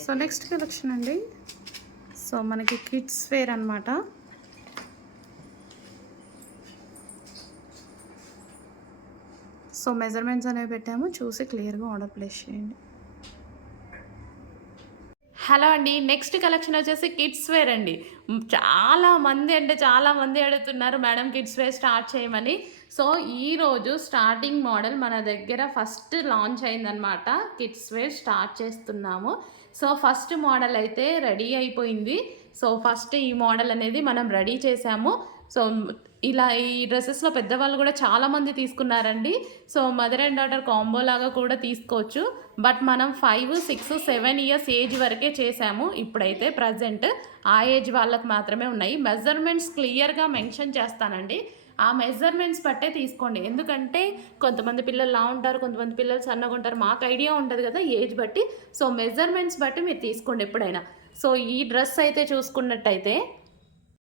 So next collection అండి. So మనకి kids wear అనమాట. సో మెజర్మెంట్స్ అనేవి పెట్టాము, చూసి క్లియర్గా ఆర్డర్ ప్లేస్ చేయండి. హలో అండి. నెక్స్ట్ కలెక్షన్ వచ్చేసి కిడ్స్ వేర్ అండి. చాలామంది అడుగుతున్నారు మేడం కిడ్స్ వేర్ స్టార్ట్ చేయమని. సో ఈరోజు స్టార్టింగ్ మోడల్ మన దగ్గర ఫస్ట్ లాంచ్ అయిందనమాట. కిడ్స్ వేర్ స్టార్ట్ చేస్తున్నాము. సో ఫస్ట్ మోడల్ అయితే రెడీ అయిపోయింది. సో ఫస్ట్ ఈ మోడల్ అనేది మనం రెడీ చేసాము. సో ఇలా ఈ డ్రెస్సెస్లో పెద్దవాళ్ళు కూడా చాలామంది తీసుకున్నారండి. So mother and daughter combo లాగా కూడా తీసుకోవచ్చు. బట్ మనం 5, 6, 7 ఇయర్స్ ఏజ్ వరకే చేసాము. ఇప్పుడైతే ప్రజెంట్ ఆ ఏజ్ వాళ్ళకి మాత్రమే ఉన్నాయి. మెజర్మెంట్స్ క్లియర్గా మెన్షన్ చేస్తానండి. ఆ మెజర్మెంట్స్ బట్టే తీసుకోండి. ఎందుకంటే కొంతమంది పిల్లలు లా ఉంటారు, కొంతమంది పిల్లలు సన్నగా ఉంటారు. మాకు ఐడియా ఉంటుంది కదా ఏజ్ బట్టి. సో మెజర్మెంట్స్ బట్టి మీరు తీసుకోండి ఎప్పుడైనా. సో ఈ డ్రెస్ అయితే చూసుకున్నట్టయితే